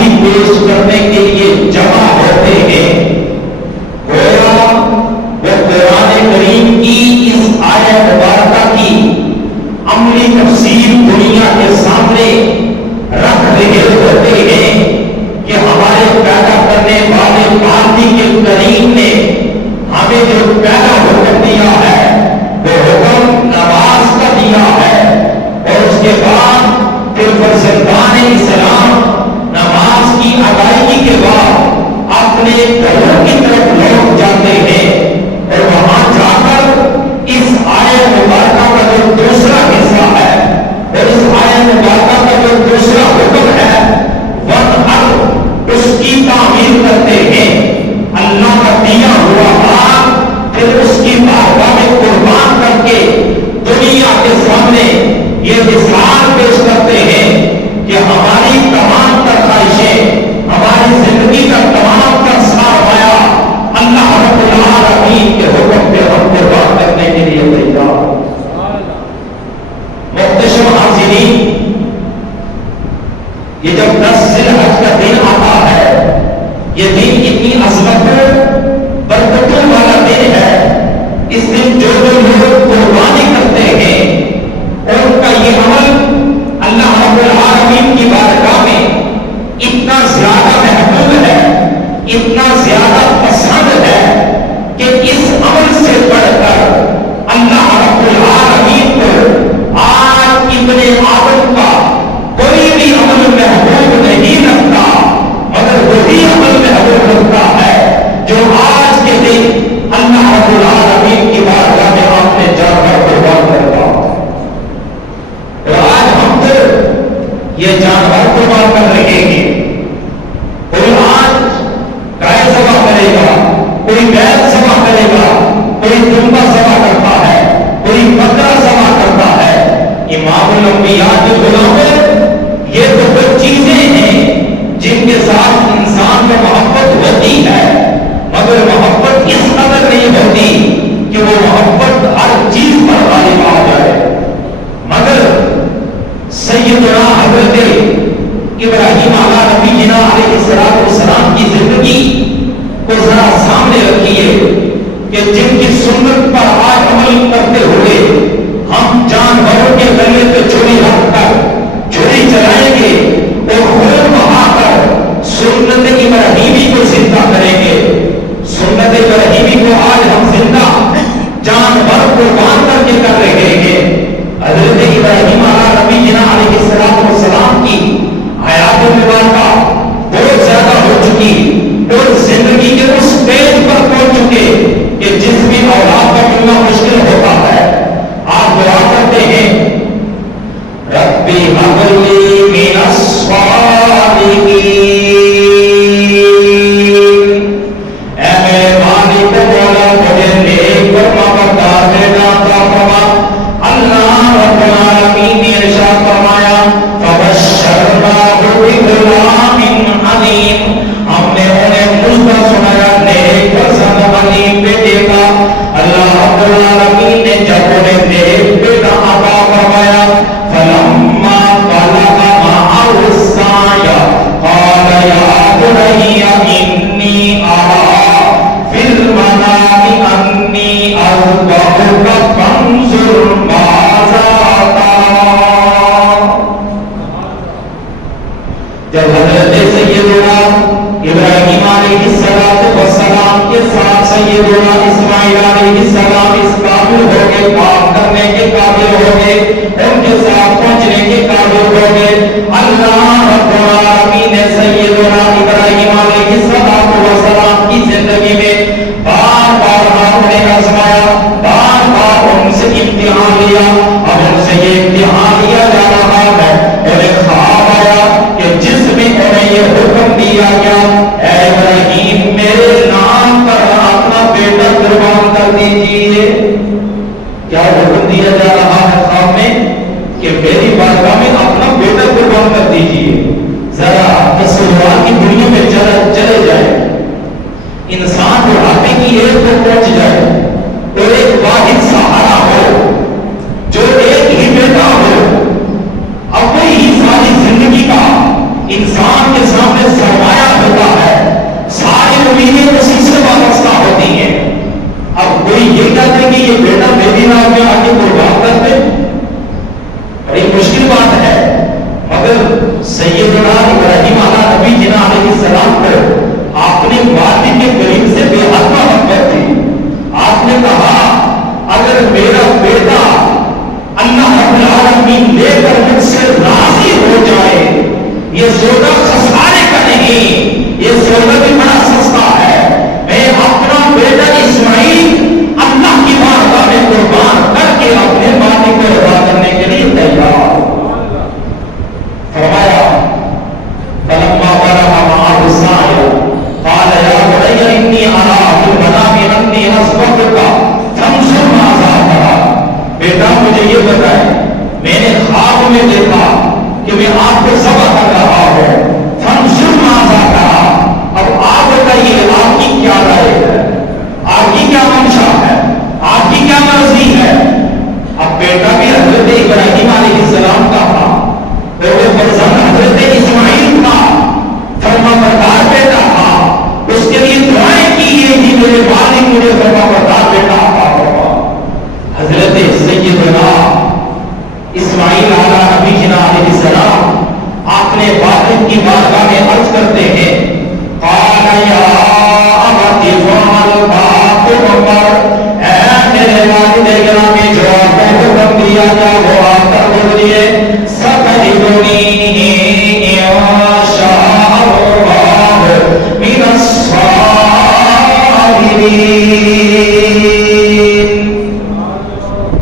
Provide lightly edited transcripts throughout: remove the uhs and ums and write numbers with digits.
قربانی پیش کرنے کے لیے جمع ہوتے ہیں، گویا وہ قرآن کریم کی اس آیت مبارکہ کی عملی تفسیر دنیا کے سامنے رکھ رہے ہوتے ہیں کہ ہمارے پیدا کرنے والے پالنے کے کریم نے ہمیں جو پیدا ہو کر دیا ہے وہ حکم نماز کا دیا ہے، اور اس کے بعد پھر فرزندان اسلام نماز کی ادائیگی کے بعد اپنے گھروں کی طرف لوٹ جاتے ہیں، اور وہاں جا کر اس آیت مبارکہ کا جو دوسرا حصہ ہے اور اس آیت مبارکہ کا جو دوسرا حکم ہے اس کی تعمیر کرتے ہیں۔ اللہ کا دیا ہوا بات پھر اس کی بارگاہ میں قربان کر کے دنیا کے سامنے یہ مثال پیش کرتے ہیں کہ ہماری تمام تر خواہشیں، ہماری زندگی کا تمام تر سرمایہ اللہ رب العالمین کے حکم پہ ہم قربان کرنے کے لیے تیار۔ محتشم حاضرین، یہ جب 10 ذی الحج کا دن آتا ہے، یہ دن اتنی عظمت برکتوں والا دن ہے۔ اس دن جو لوگ قربانی کرتے ہیں اور ان کا یہ عمل اللہ رب العالمین کی بارگاہ میں اتنا زیادہ محبوب ہے، اتنا زیادہ پسند ہے کہ اس عمل سے بڑھ کر اللہ رب العالمین کو آج ابن آدم کا کوئی بھی عمل محبوب نہیں رکھتا، مگر وہی عمل محبوب رکھتا ہے جو آج کے دن اللہ رب العالمین کی بارگاہ میں آپ نے جا کر قربان کرتا۔ اور آج ہم تو یہ جانور قربان کر رہے ہیں، کوئی آج گائے ذبح کرے گا، کوئی بیل ذبح کرے گا، کوئی دمبا ذبح کرتا ہے، کوئی بکرا ذبح کرتا ہے۔ امام الانبیاء کے غلاموں، یہ تو وہ چیزیں ہیں جن کے ساتھ انسان میں محبت ہوتی ہے، مگر محبت اس قدر نہیں ہوتی کہ وہ محبت ہر چیز پر غالب آ جائے۔ مگر سیدنا حضرت ابراہیم علیہ السلام کی زندگی کو ذرا سامنے رکھیے کہ جن کی سنت پر آج عمل کرتے ہوئے ہم جانوروں کے گلے پہ چھری رکھ کر چھری چلائیں گے اور خون بہا کر سنت ابراہیمی کو زندہ کریں گے۔ سنت ابراہیمی کو آج ہم زندہ جانور قربان کر کے کر رہے ہیں۔ حضرت ابراہیم علیہ السلام کی حیات مبارکہ بہت زیادہ ہو چکی اور زندگی کے اس سٹیج پر پہنچ چکے کہ جس میں اولاد کا ملنا مشکل ہوتا ہے۔ آپ دعا کرتے ہیں، ربی ہب لی من الصالحین، اے میرے مالک مولا مجھے نیک اور مقدار دینا عطا فرما۔ اللہ رب العالمین نے ارشاد فرمایا، فبشرناہ بغلام علیم، ہم نے انہیں مژدہ سنایا نیک پسند علیم بیٹے کا۔ اللہ رب العالمین نے جب انہیں نیک بیٹا عطا فرمایا، فلما بلغ معه السعی قال یا بنی انی ارى فی المنام انی اذبحک فانظر ماذا ترى۔ جب حضرت سیدنا ابراہیم علیہ السلام کے ساتھ سیدنا اسماعیل علیہ السلام اس قابل ہو گئے، کام کرنے کے قابل ہو گئے، ان کے ساتھ پہنچنے کے قابل ہو گئے، اللہ رب العالمین نے سیدنا ابراہیم علیہ السلام کی زندگی میں بار بار آپ نے آزمایا، بار بار ان سے امتحان لیا۔ اب ان سے یہ امتحان لیا جا رہا ہے، انہیں خواب آیا کہ جس میں انہیں یہ حکم دیا گیا، اے ابراہیم میرے نام پر اپنا بیٹا قربان کر دیجیے۔ کیا حکم دیا جا رہا ہے خواب میں کہ میری بارگاہ میں اپنا بیٹا قربان کر دیجیے؟ ذرا تصورات کی دنیا میں چلے جائے، انسان بڑھاپے کی ایج کو پہنچ جائے اور ایک واحد سہارا ہو جو ایک ہی بیٹا ہو، اب وہی ساری زندگی کا انسان کے سامنے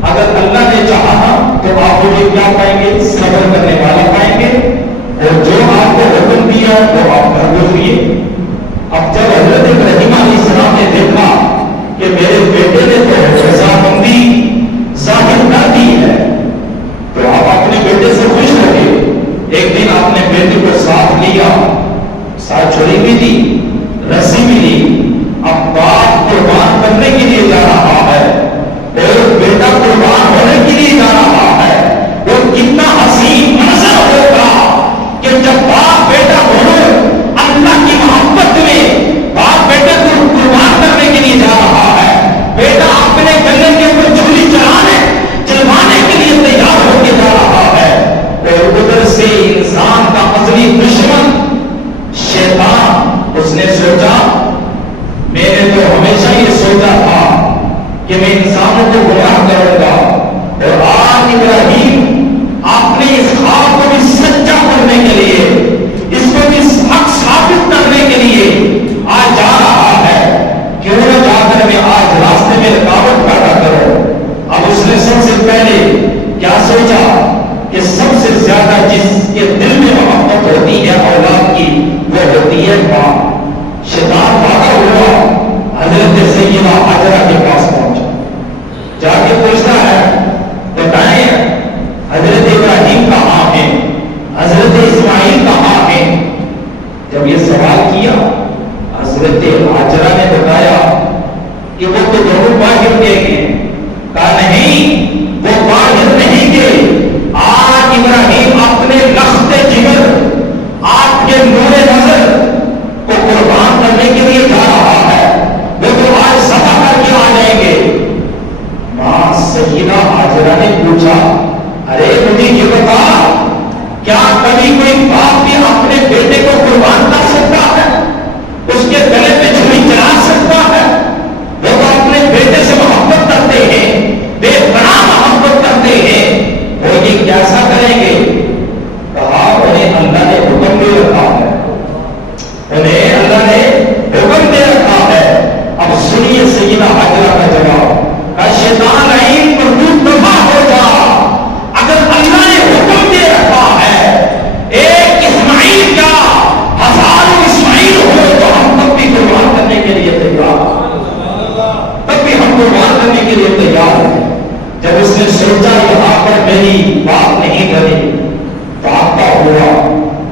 اگر اللہ نے چاہا تو آپ مجھے کیا پائیں گے؟ صبر کرنے والا پائیں گے، اور جو آپ کو حکم دیا وہ آپ کر گزریے۔ اب جب حضرت ابراہیم علیہ السلام نے دیکھا کہ میرے بیٹے نے تو رضامندی ظاہر کر دی ہے، تو آپ اپنے بیٹے سے خوش رہے۔ ایک دن آپ نے بیٹے کو ساتھ لیا، ساتھ چھری بھی دی، رسی بھی لی۔ اب باپ قربان کرنے کے لیے جا رہا ہے اور بیٹا قربان ہونے کے لیے جا رہا ہے۔ وہ کتنا حسین منظر ہوگا کہ جب باپ بیٹا دونوں اللہ کی محبت میں باپ بیٹے کو قربان کرنے کے لیے جا رہا ہے۔ بیٹا اپنے گلے کے اوپر چھری چلوانے کے لیے تیار ہو کے جا رہا ہے، اور ادھر سے انسان کا ازلی دشمن شیطان، اس نے سوچا، میں نے تو ہمیشہ یہ سوچا تھا کہ میں انسانوں کو گمراہ کروں گا، اور آج ابراہیم آپ نے اس خواب کو بھی سچا کرنے کے لیے، اس کو بھی حق ثابت کرنے کے لیے آج جا رہا ہے۔ کیوں نہ جا کر میں آج راستے میں رکاوٹ پیدا کروں۔ اب اس نے سب سے پہلے کیا سوچا کہ سب سے زیادہ جس کے دل میں محبت ہوتی ہے اولاد کی، وہ ہوتی ہے ماں۔ شیطان بھاگا ہوا حضرت سیدہ ہاجرہ کے پاس پہنچا، جا کے پوچھتا ہے، بتائیں حضرت ابراہیم کہاں ہیں، حضرت اسماعیل کہاں ہیں؟ جب یہ سوال کیا، حضرت ہاجرہ نے بتایا کہ وہ تو دونوں باہر گئے ہیں۔ کہا نہیں، وہ باہر نہیں گئے، آج ابراہیم اپنے لخت جگر، آپ کے نور نظر کو قربان کرنے کے لیے جا رہا ہے، وہ تو آج ذبح کر کے آ جائیں گے۔ ماں سیدہ ہاجرہ نے پوچھا، ارے مجھے یہ بتا، کیا کبھی کوئی باپ بھی اپنے بیٹے کو قربان کر سکتا ہے؟ اس کے گلے پہ چھری چلا سکتا ہے؟ وہ تو اپنے بیٹے سے محبت کرتے ہیں، بے پناہ محبت کرتے ہیں، وہ یہ کیسا کریں گے؟ کہا انہیں اللہ نے حکم دے رکھا ہے، انہیں اللہ نے حکم دے رکھا ہے۔ اب سنیے سیدہ ہاجرہ کا جواب، کہ شیطان لعین مردود تباہ ہو جا، اگر اللہ نے حکم دے رکھا ہے ایک اسماعیل کا ہزاروں اسماعیل ہو تو ہم تب بھی قربان کرنے کے لیے تیار، تب بھی ہم قربان کرنے کے لیے تیار ہیں۔ جب اس نے سوچا یہاں پر میری بات نہیں بنی، تو آتا ہوا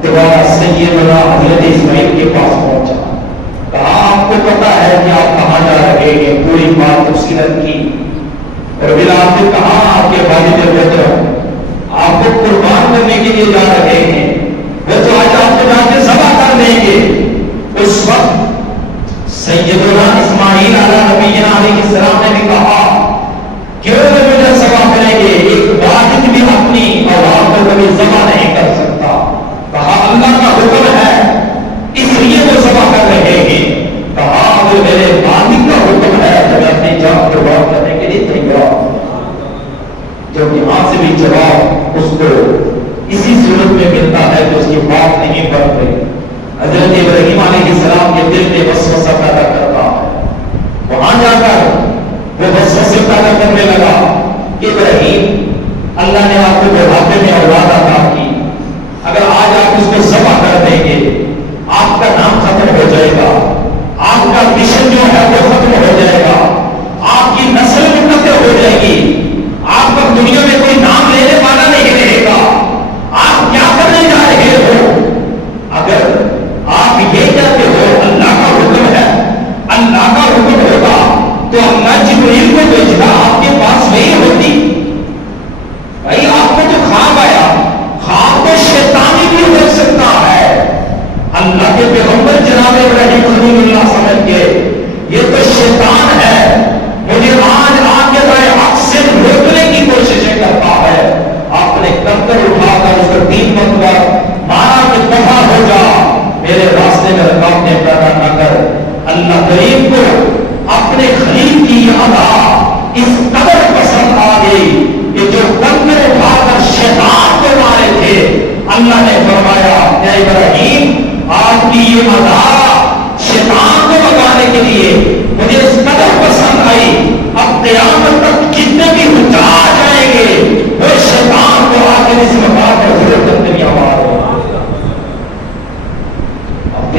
دوبارہ سیدنا حضرت اسماعیل کے پاس پہنچا، کہا آپ کو پتا ہے کہ آپ کہاں جا رہے ہیں؟ پوری بات تفصیلت کی، اور بالآخر کہا آپ کے والد محترم آپ کو قربان کرنے کے لیے جا رہے ہیں، وہ تو آج آپ کو جا کے ذبح کر دیں گے۔ اس وقت سیدنا اسماعیل علیہ نبینا علیہ السلام نے بھی کہا، کیوں نہ مجھے ذبح کریں گے؟ ایک والد بھی اپنی اولاد کو کبھی ذبح نہیں کر سکتا۔ کہا اللہ کا حکم ہے اس لیے وہ ذبح کر رہے ہیں۔ کہا وہ میرے والد کا حکم ہے تو میں اپنی جان قربان کرنے کے لیے تیار۔ جب یہاں سے بھی جواب اس کو اسی صورت میں ملتا ہے تو اس کی بات نہیں بن گئی۔ حضرت ابراہیم علیہ السلام کے دل میں وسوسہ پیدا کرتا ہے، وہاں جا کر وہ وسوسے پیدا کرنے لگا کہ ابراہیم، اللہ نے آپ کو بڑھاپے میں اولاد عطا کی، اگر آج آپ اس کو ذبح کر دیں گے آپ کا نام ختم ہو جائے گا، آپ کا مشن جو ہے وہ ختم ہو جائے گا، آپ کی نسل منقطع ہو جائے گی، آپ کا دنیا میں کوئی نام لینے والا نہیں رہے گا، آپ کیا کرنے جا رہے ہو؟ اگر آپ یہ کہتے ہو اللہ کا حکم ہے، اللہ کا حکم ہوگا تو اللہ جبریل کو بھیجنا آپ کے پاس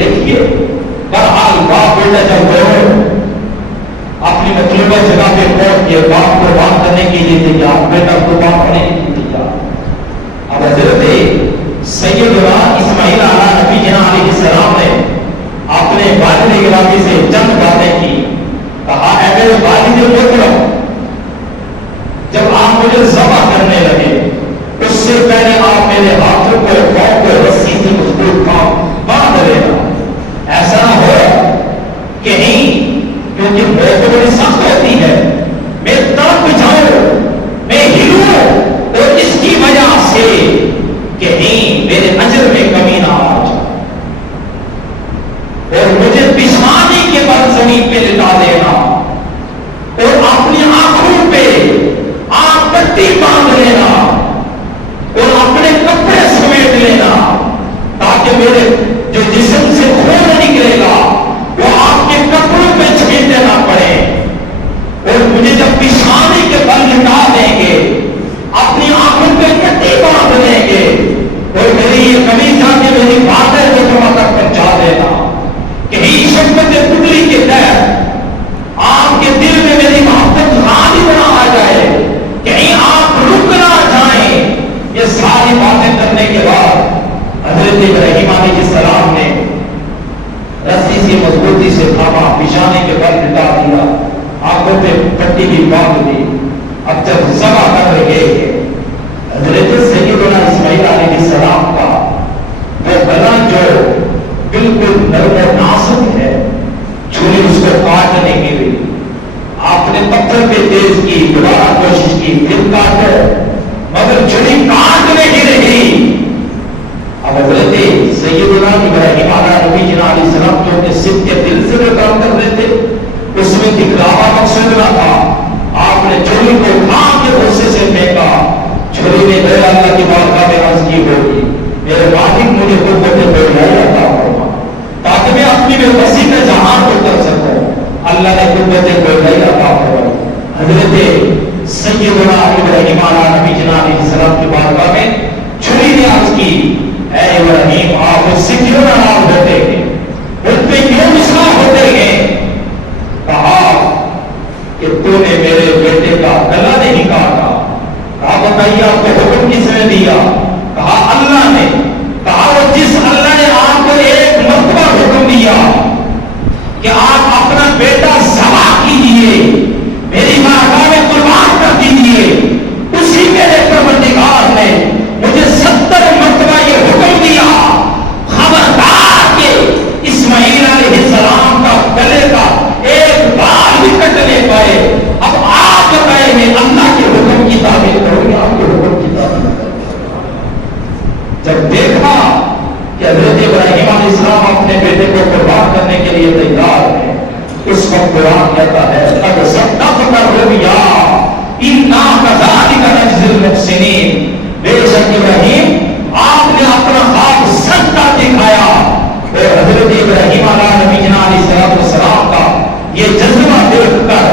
دیکھیے بہرحال باپ بیٹا جب دونوں اپنی مطلوبہ جگہ پہ پہنچ کے باپ قربان کرنے کے لیے تیار، بیٹا قربان کرنے کے لیے تیار۔ اب حضرت سیدنا اسماعیل علیہ نبی جناب علیہ السلام نے اپنے والد گرامی سے چند باتیں کی، کہا اے میرے والد محترم، جب آپ مجھے ذبح کرنے لگے اس سے پہلے آپ میرے ہاتھوں کو پاؤں کو رسی سے مضبوط باندھ لینا، ایسا نہ ہو کہیں کیونکہ موت تو بڑی سخت ہوتی ہے، میں تڑپ جاؤں، میں ہلوں اور اس کی وجہ سے کہیں میرے اجر میں کمی نہ آ جائے اور مجھے پچھانے کے بعد زمین پہ لٹا دینا اور اپنی آنکھوں پہ آنکھ پٹی باندھ لینا اور اپنے کپڑے سمیٹ لینا تاکہ میرے جو جسم سے خون نکلے گا وہ آپ کے کپڑوں پہ چھینٹے نہ پڑے اور مجھے جب بچھانے کے بل لٹا دیں گے اپنی آنکھوں پہ پٹی باندھ دیں گے اور میری یہ کمی جا کے میری باتیں لوگوں تک پہنچا دینا، کہیں شفقت قدری کے تحت آپ کے دل میں میری محبت غالب نہ آ جائے، کہیں آپ رک نہ جائیں۔ یہ ساری باتیں کرنے کے بعد حضرت ابراہیم علیہ السلام نے رسی سے مضبوطی سے تھاما، بچھانے کے بل لٹا دیا، آنکھوں پہ پٹی بھی باندھ دی۔ اب جب ذبح کر رہے حضرت سیدنا اسماعیل علیہ السلام کا وہ گلا جو بالکل نرم و نازک ہے، چھری اس کو کاٹنے کے لیے آپ نے پتھر پہ تیز کی، دوبارہ کوشش کی، پھر کاٹے مگر چھری کاٹ نہیں رہی۔ اب حضرت سیدنا ابراہیم علیہ السلام جو کہ صدق کے دل سے وہ کام کر رہے تھے، اس میں دکھلاوا مقصود نہ تھا۔ آپ نے چھری کو کھان کے غصے سے پھینکا، چھری نے غیر اللہ کی بارگاہ میں عرض کی ہوگی میرے مالک مجھے قوت بیداری عطا فرما تاکہ میں اپنی بے بسی میں جہان کو کر سکوں۔ اللہ نے قوت بیداری عطا فرمائی۔ حضرت سیدنا ابراہیم علیہ السلام کی بارگاہ میں چھری نے عرض کی اے ابراہیم آپ اس سے کیوں ناراض ہوتے ہیں، ان پہ کیوں غصہ ہوتے ہیں؟ کہا کہ تو نے میرے بیٹے کا گلا نہیں کاٹا۔ کہا بتائیے آپ کو حکم کس نے دیا؟ کہا اللہ نے۔ کہا وہ جس اللہ نے آپ کو ایک مرتبہ حکم دیا کہ آپ اپنا بیٹا ذبح کیجیے، میری بارگاہ میں قربان کر دیجیے، اسی میرے پروردگار نے مجھے 70 مرتبہ یہ حکم دیا خبردار کہ اسماعیل علیہ السلام کا گلے کا ایک بال بھی کٹ نہیں پائے۔ اب آپ بتائیں میں اللہ کے حکم کی تعمیل کروں گا، آپ کے حکم کی تعمیل کروں گا۔ جب دیکھا کہ حضرت ابراہیم علیہ السلام اپنے بیٹے کو قربان کرنے کے لیے تیار ہے، اس وقت قرآن کہتا ہے قد صدقت الرؤیا انا کذالک نجزی المحسنین، بے شک ابراہیم آپ نے اپنا خواب سچ کر دکھایا۔ اور حضرت ابراہیم علیہ السلام کا یہ جذبہ دیکھ کر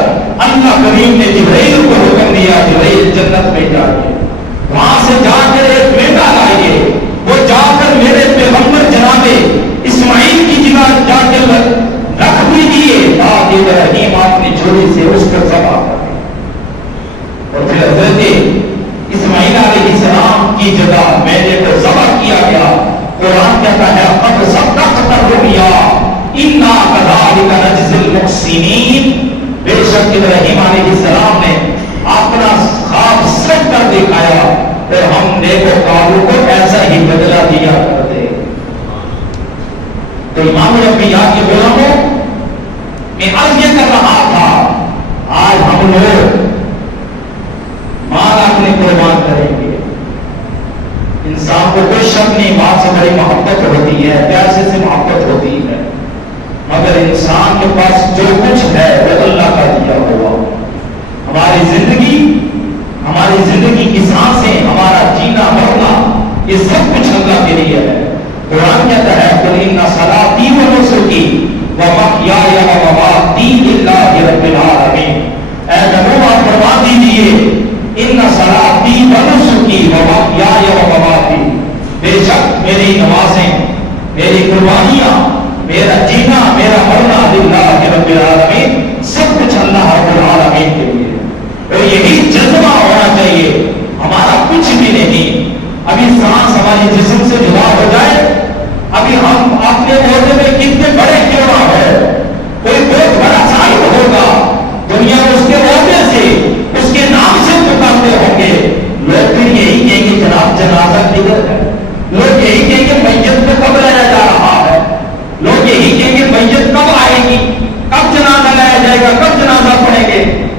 اللہ کریم نے جبرائیل کو حکم دیا جبرائیل جنت میں جائیے، وہاں سے جا کر ایک بیٹا لائیے، وہ جا کر میرے پیغمبر جناب اسماعیل کی جگہ جا کر رکھ دیجیے تاکہ ابراہیم اپنی چھری سے اس کو ذبح کر دے۔ اور پھر حضرت اسماعیل علیہ السلام کی جگہ بیٹے کو ذبح کیا گیا۔ قرآن کہتا ہے قد صدقت الرؤیا انا کذالک نجزی المحسنین، بے شک ابراہیم علیہ السلام نے اپنا خواب سچ کر دکھایا اور ہم نیکوکاروں کو ایسا ہی بدلہ دیا کرتے۔ تو امام الانبیاء کے غلاموں میں عرض یہ کر رہا تھا آج ہم لوگ مال اپنے قربان کریں گے، انسان کو کوئی شک نہیں مال سے بڑی محبت ہوتی ہے، پیسے سے محبت ہوتی ہے، مگر انسان کے پاس جو کچھ ہے وہ اللہ کا دیا ہوا۔ ہماری زندگی کی سانسیں، ہمارا جینا مرنا، یہ سب کچھ اللہ کے لیے ہے۔ قرآن کہتا ہے قل ان صلاتی و نسکی و محیای و مماتی للہ رب العالمین، اے نبی آپ فرما دیجیے ان صلاتی و نسکی و محیای و مماتی، بے شک میری نمازیں، میری قربانیاں،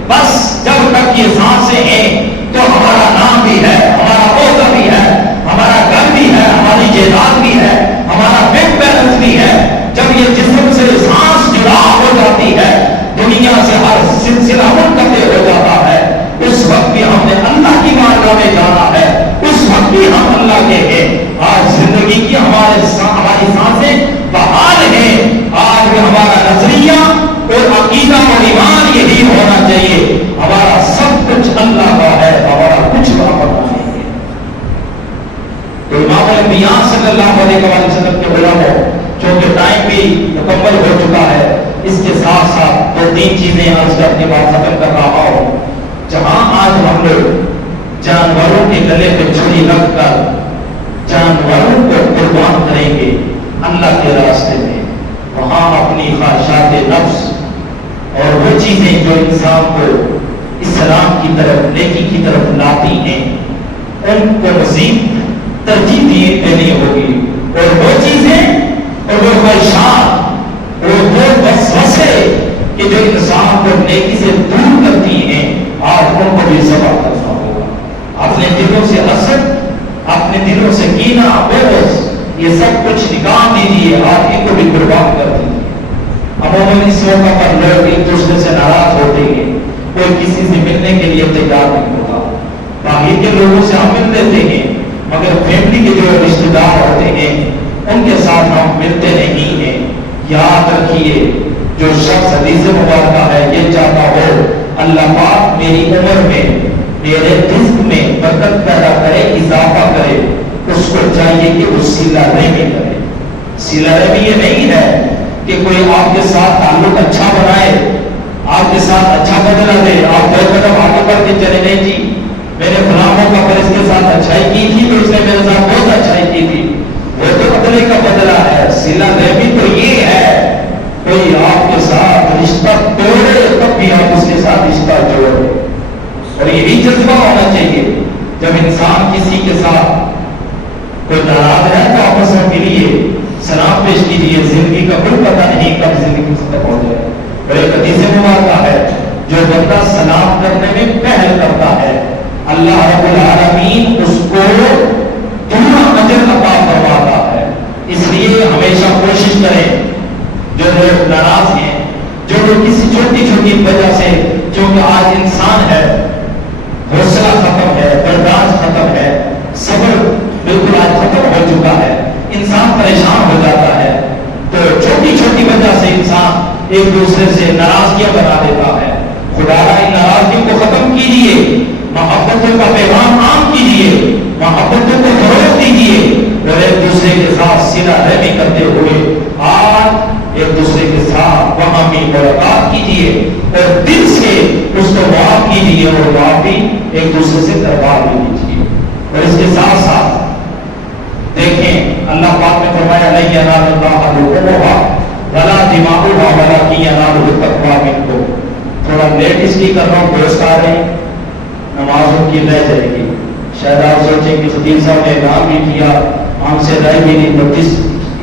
بس جب تک یہ سانسیں ہیں تو ہمارا نام بھی ہے، ہمارا عہدہ بھی ہے، ہمارا گھر بھی ہے، ہماری جائیداد بھی ہے، ہمارا بینک بیلنس بھی ہے۔ جب یہ جسم سے سانس جدا ہو جاتی ہے، دنیا سے ہر سلسلہ منقطع ہو جاتا ہے، اس وقت بھی ہم نے اللہ کی بارگاہ میں جانا ہے، اس وقت بھی ہم اللہ کے ہیں۔ آج زندگی کی ہماری سانسیں بحال ہیں، آج بھی ہمارا نظریہ اور عقیدہ اور ایمان یہی ہونا چاہیے، ہمارا سب کچھ اللہ کا ہے، ہمارا کچھ برابر نہیں ہے۔ تو امام الانبیاء صلی اللہ علیہ وسلم کے علماء، چونکہ ٹائم بھی مکمل ہو چکا ہے، اس کے ساتھ ساتھ دو تین چیزیں آج کر کے بعد ختم کر رہا ہوں۔ جہاں آج ہم لوگ جانوروں کے گلے پہ چھری رکھ کر جانوروں کو قربان کریں گے اللہ کے راستے میں، وہاں اپنی خواہشات نفس اور وہ چیزیں جو انسان کو اسلام کی طرف، نیکی کی طرف لاتی ہیں، ان کو مزید ترجیح دینی ہوگی، اور وہ چیزیں اور وہ خواہشات اور وہ وسوسے کہ جو انسان کو نیکی سے دور کرتی ہیں، آج ان کو بھی ذبح کرنا ہوگا۔ اپنے دلوں سے حسد، اپنے دلوں سے کینہ، بغض، یہ سب کچھ نکال دیجیے، آج ان کو بھی قربان کر دیجیے۔ عموماً اس موقع پر لوگ ایک دوسرے سے ناراض ہوتے ہیں، کوئی کسی سے ملنے کے لیے تیار نہیں ہوتا۔ باہر کے لوگوں سے ہم مل لیتے ہیں، مگر فیملی کے جو رشتے دار ہوتے ہیں ان کے ساتھ ہم ملتے نہیں ہیں۔ یاد رکھیے، جو شخص حدیث مبارکہ ہے یہ چاہتا ہو اللہ پاک میری عمر میں، میرے رزق میں برکت پیدا کرے، اضافہ کرے، اس کو چاہیے کہ وہ صلہ رحمی کرے۔ صلہ رحمی یہ نہیں ہے کہ کوئی آپ کے ساتھ تعلق اچھا بنائے، آپ کے ساتھ اچھا بدلا دے، آپ دو قدم آگے بڑھ کے چلے، نہیں جی میں نے فلاں موقع پر اس کے ساتھ اچھائی کی تھی تو اس نے میرے ساتھ بہت اچھائی کی تھی، وہ تو بدلے کا بدلہ ہے۔ صلہ رحمی تو یہ ہے کوئی آپ کے ساتھ رشتہ توڑے تب بھی آپ اس کے ساتھ رشتہ جوڑے، اور یہی جذبہ ہونا چاہیے۔ جب انسان کسی کے ساتھ کوئی ناراض ہے تو آپس میں ملیے، سلام پیش کیجیے، زندگی کا کوئی پتہ نہیں کب زندگی ختم ہو جائے۔ اور ایک حدیث مبارکہ ہے، جو بندہ سلام کرنے میں پہل کرتا ہے اللہ رب العالمین اس کو دگنا اجر عطا فرماتا ہے۔ اس لیے ہمیشہ کوشش کریں، جو لوگ ناراض ہیں، جو لوگ کسی چھوٹی چھوٹی وجہ سے، کیونکہ آج انسان ہے، حوصلہ ختم ہے، برداشت ختم ہے، صبر بالکل آج ختم ہو چکا ہے، انسان پریشان ہو جاتا ہے، تو چھوٹی چھوٹی وجہ سے انسان ایک دوسرے سے ناراضگیاں بنا دیتا ہے۔ خدا ان ناراضگیوں کو ختم کیجیے، محبتوں کا پیغام عام کیجیے، محبتوں کو فروغ دیجیے، اور ایک دوسرے کے ساتھ صلہ رحمی کرتے ہوئے آج ایک دوسرے کے ساتھ وہاں بھی ملاقات کیجیے، اور دل سے اس کو معاف کیجیے، اور معاف بھی ایک دوسرے سے دربار بھی کیجیے۔ اور اس کے ساتھ ساتھ دیکھیں اللہ پاک نے فرمایا لن ینال اللہ لحومها ولا دماؤها ولکن ینالہ التقوی منکم۔ تھوڑا لیٹ اس کی کر رہا ہوں، گوشت آ رہے ہیں، نمازوں کی رہ جائے گی، شاید آپ سوچیں کہ خطیب صاحب نے اعلان بھی کیا، ہم سے رہ بھی نہیں، 32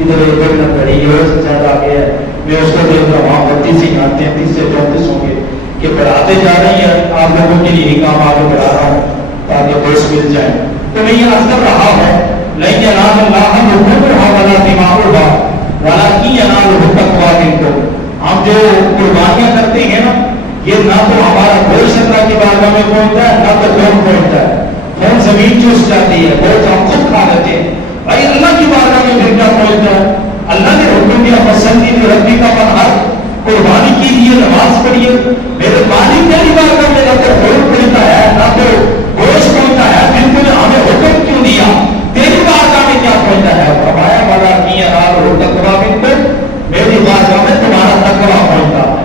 ادھر ایک نہ پڑی یہ زیادہ آ گیا ہے، میں اس کو دیکھ رہا ہوں 32 ہی 33 سے 34 ہوں گے کہ پڑھاتے جا رہی ہیں، آپ لوگوں کے لیے کام آگے بڑھا رہا ہوں تاکہ گوشت مل جائے۔ تو میں یہ عرض کر رہا ہوں لن ینال اللہ لحومها ولا دماؤها ولکن ینالہ التقوی منکم۔ ہم جو قربانیاں کرتے ہیں نا، یہ نہ تو ہمارا گوشت اللہ کی بارگاہ میں پہنچتا ہے، نہ تو خون پہنچتا ہے، خون زمین چوس جاتی ہے، گوشت ہم خود کھا لیتے ہیں، بھائی اللہ کی بارگاہ میں پھر کیا پہنچتا ہے؟ اللہ نے حکم دیا فصلی ربی کا منحر، قربانی کیجیے، نماز پڑھیے، میرے مالک کی بارگاہ میں نہ تو خون پہنچتا ہے نہ تو گوشت پہنچتا ہے، پھر تم نے ہمیں حکم کیوں دیا؟ تیری بارگاہ میں کیا پہنچتا ہے؟ فرمایا ولکن ینالہ التقوی منکم، میری بارگاہ میں تمہارا تقویٰ پہنچتا ہے،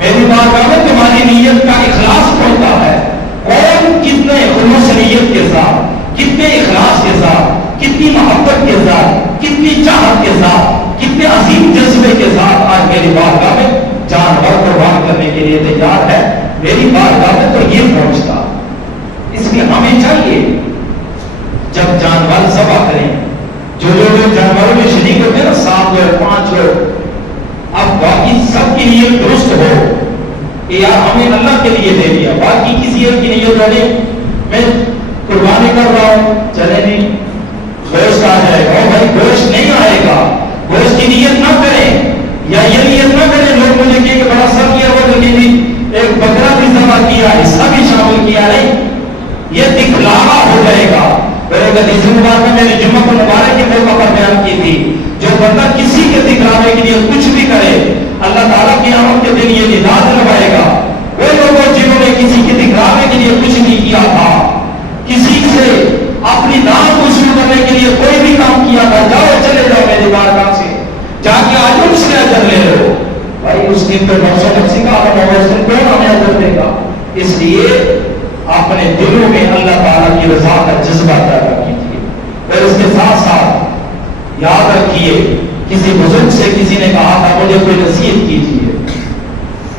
میری بارگاہ میں تمہاری نیت کا اخلاص پہنچتا ہے۔ کون کتنے خلوص نیت کے ساتھ، کتنے اخلاص کے ساتھ، کتنی محبت کے ساتھ، کتنی چاہت کے ساتھ، کتنے عظیم جذبے کے ساتھ آج میری بارگاہ میں جانور قربان کرنے کے لیے تیار ہے، میری بارگاہ میں تو یہ پہنچتا۔ اس لیے ہمیں چاہیے جب جانور ذبح کریں، جو لوگ جانوروں میں شریک ہوتے ہیں نا، 7 لوگ 5 لوگ، اب باقی سب کی نیت درست ہو، کہ یار ہمیں اللہ کے لیے دے دیا، باقی کسی ایک کی نیت والے میں قربانی کر رہا ہوں، چلے نہیں گوشت آ جائے گا، بھائی گوشت نہیں آئے گا، گوشت کی نیت نہ کریں، یا یہ نیت نہ کریں لوگ مجھے کہ بڑا سب کیا ہوا لیکن ایک بکرا بھی ذبح کیا، حصہ بھی شامل کیا، نہیں، یہ دکھلاوا ہو جائے گا۔ اور ایک حدیث مبارک میں نے جمعہ کو مبارک کے موقع پر بیان کی تھی، جو بندہ کسی کے دکھلاوے کے لیے کچھ بھی کرے اللہ تعالیٰ کی قیامت کے دن یہ ندا دلوائے گا۔ وہ لوگ جنہوں نے کسی کے دکھلاوے کے لیے کچھ نہیں کیا تھا، کسی سے اپنی نام وصول کرنے کے لیے کوئی بھی کام کیا تھا، جاؤ چلے جاؤ میری بارگاہ سے جا کے آج ان سے اجر لے لو، بھائی اس دن تو نفسی کا کون ہمیں اجر دے گا؟ اس لیے اپنے دلوں میں اللہ تعالیٰ کی رضا کا جذبہ پیدا کیجیے، اور اس کے ساتھ ساتھ یاد رکھیے کسی بزرگ سے کسی نے کہا تھا مجھے کوئی نصیحت کیجیے،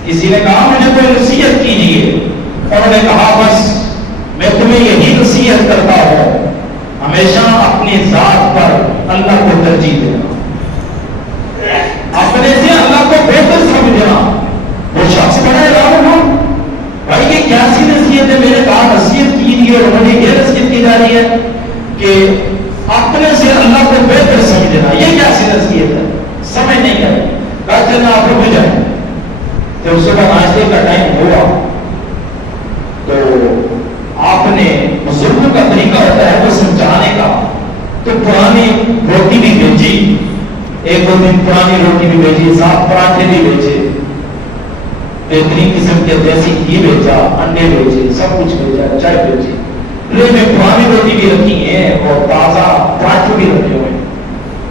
کسی نے کہا مجھے کوئی نصیحت کیجیے، انہوں نے کہا بس میں تمہیں یہی نصیحت کرتا ہوں ہمیشہ اپنی ذات پر اللہ کو ترجیح دینا، اپنے سے اللہ کو بہتر سمجھنا۔ وہ شخص بڑا حیران ہوا، بھائی یہ کیسی نصیحت ہے؟ میں نے کہا نصیحت کیجیے، اور انہوں نے یہ نصیحت کی جا رہی ہے کہ اپنے سے اللہ کو بہتر سمجھنا، یہ کیسی نصیحت ہے؟ سمجھ نہیں آئی۔ کہا چلنا آپ رک جائیں، جب صبح ناشتے کا ٹائم ہوا تو آپ نے بزرگوں کا طریقہ ہوتا ہے وہ سمجھانے کا، تو پرانی روٹی بھی بھیجی، ایک دو دن پرانی روٹی بھی بھیجی، ساتھ پراٹھے بھی بھیجے، بہترین قسم کے دیسی گھی بھیجا، انڈے بھیجے، سب کچھ بھیجا، چائے بھیجی، میں پرانی روٹی بھی رکھی ہے اور تازہ پراٹھے بھی رکھے ہوئے۔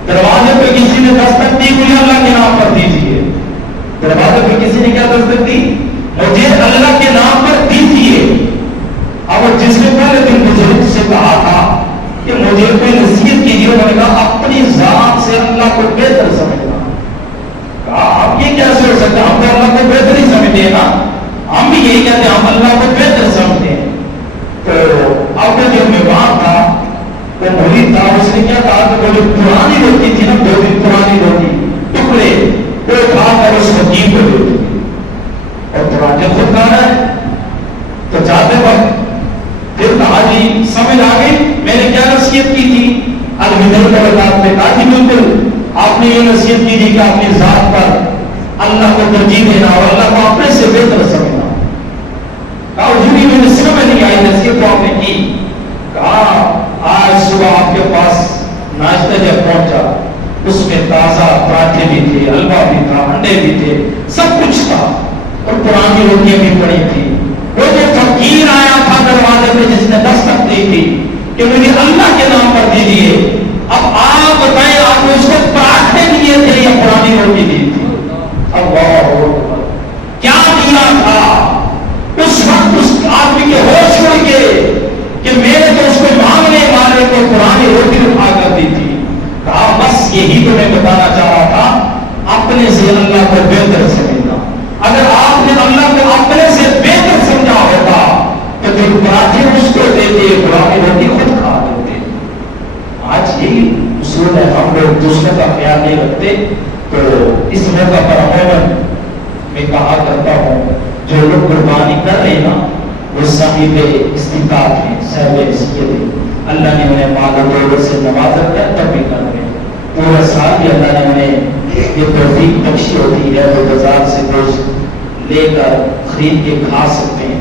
دروازے پہ کسی نے دستک دی، مجھے اللہ کے نام پر دیجیے۔ دروازے پہ کسی نے کیا دستک دی؟ مجھے اللہ کے نام پر دیجیے۔ اب جس نے پہلے دن بزرگ سے کہا تھا کہ مجھے کوئی نصیحت کیجیے، انہوں نے کہا اپنی ذات سے اللہ کو بہتر سمجھنا۔ کہا آپ یہ کیسے ہو سکتا ہے؟ ہم تو اللہ کو بہتر ہی سمجھتے ہیں نا، ہم بھی یہی کہتے ہیں ہم اللہ کو بہتر سمجھتے ہیں۔ تو اب جو مہمان تھا وہ مرید تھا، اس نے کیا کہا کہ وہ جو پرانی روٹی تھی نا، 2 دن پرانی روٹی ٹکڑے وہ کھا کر اس حکیم کو دے دی، اور پراٹھے خود کھا رہا ہے۔ تو جاتے وقت پھر کہا جی سمجھ آ گئی میں نے کیا نصیحت کی تھی؟ الوداع کا وقت میں کہا جی بالکل آپ نے یہ نصیحت کی تھی کہ اپنی ذات پر اللہ کو ترجیح دینا اور اللہ کو اپنے سے بہتر سمجھنا۔ کہا جی میں نے سمجھ نہیں آئی نصیحت تو آپ نے کی۔ کہا آج صبح آپ کے پاس ناشتہ جب پہنچا اس میں تازہ پراٹھے بھی تھے، حلوہ بھی تھا، انڈے بھی تھے، سب کچھ تھا، اور پرانی روٹیاں بھی پڑی تھی۔ وہ جو فقیر آیا تھا دروازے پہ جس نے دستک دی تھی کہ مجھے اللہ کے نام پر دیجیے، اب آپ بتائیں آپ نے اس کو پراٹھے دیے تھے یا پرانی روٹی دی تھی؟ اللہ کیا دیا تھا اس وقت؟ اس آدمی کے ہوش اڑ گئے کہ میں نے تو اس کو مانگنے والے کو پرانی روٹی اٹھا کر دی تھی۔ کہا بس یہی تو میں بتانا چاہ رہا تھا، اپنے سے اللہ کو بہتر سمجھنا۔ اگر آپ نے اللہ کو اپنے سے بہتر سمجھا ہوتا تو جو پراٹھے اس کو دیتے پرانی روٹی خود کھا لیتے۔ آج یہی اصول ہے، ہم لوگ دوسروں کا خیال نہیں رکھتے۔ تو اس موقع پر عموماً میں کہا کرتا ہوں جو لوگ قربانی کر رہے ہیں نا وہ صاحب استطاعت ہیں، صاحب حیثیت ہیں، اللہ نے انہیں مال و دولت سے نوازا ہے تب بھی کر رہے ہیں، پورا سال بھی اللہ نے انہیں یہ توفیق بخشی ہوتی ہے وہ بازار سے گوشت لے کر خرید کے کھا سکتے ہیں۔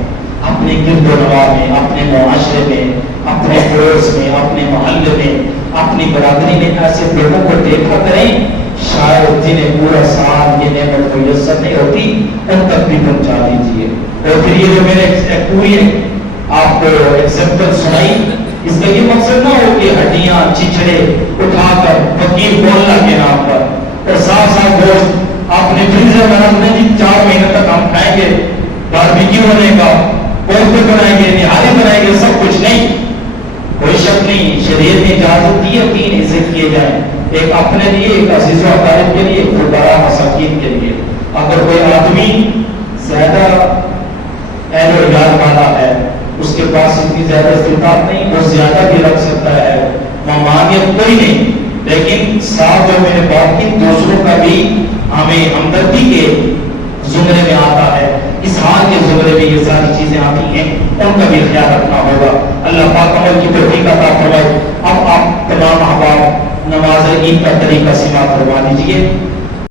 اپنے گرد و نواح میں، اپنے معاشرے میں، اپنے پڑوس میں، اپنے محلے میں، اپنی برادری میں ایسے لوگوں کو دیکھا کریں شاید جنہیں پورا سال یہ نعمت میسر نہیں ہوتی ان تک بھی پہنچا دیجیے۔ اور پھر یہ جو میں نے پوری آپ کو ایگزامپل سنائی، اس کا یہ مقصد نہ ہو کہ ہڈیاں چچڑے اٹھا کر فقیر بولنا کے نام پر اور ساتھ ساتھ گوشت آپ نے فریزر میں رکھ دیں 4 مہینے تک ہم کھائیں گے، باربیکیو ہونے کا، کوفتے بنائیں گے، نہاری بنائیں گے، سب کچھ نہیں، کوئی شک نہیں، شریعت نے اجازت دی ہے 3 حصے کیے جائیں، ایک اپنے لیے، ایک عزیز و اقارب کے لیے، ایک فقراء مساکین کے لیے۔ اگر کوئی آدمی زیادہ اہل و عیال والا ہے، اس کے پاس اتنی زیادہ استطاعت نہیں، وہ زیادہ بھی رکھ سکتا ہے، ممانعت کوئی نہیں، لیکن ساتھ جو میں نے بات کی دوسروں کا بھی ہمیں ہمدردی کے زمرے میں آتا ہے۔ اس حال عید کا طریقہ سماعت فرما دیجیے.